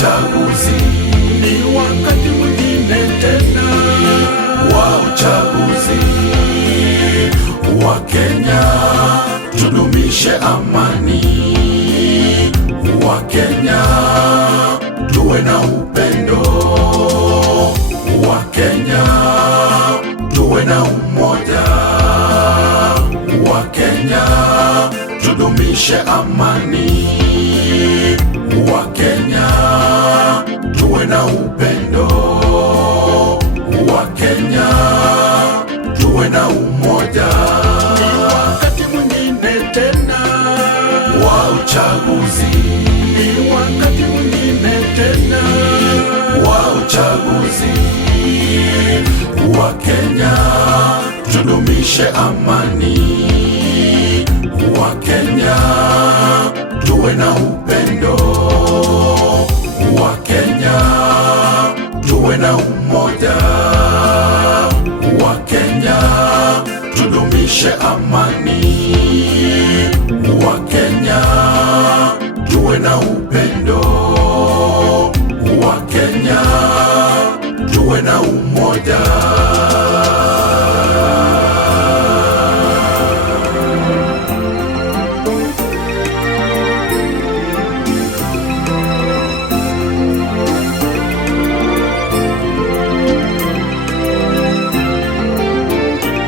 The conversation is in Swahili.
uchaguzi, ni wakati mwingine tena wa uchaguzi. Wa Kenya tudumishe amani, wa Kenya tuwe na upendo, wa Kenya tuwe na umoja, wa Kenya tudumishe amani, wa Kenya tuwe na upendo, wa Kenya tuwe na umoja. ni wakati mwingine tena Wa uchaguzi, ni wakati mwingine tena wa uchaguzi. Wa Kenya tudumishe amani, wa Kenya tuwe na upendo, wa Kenya tuwe na umoja, wa Kenya tudumishe amani, wa Kenya tuwe na upendo, wa Kenya tuwe na umoja.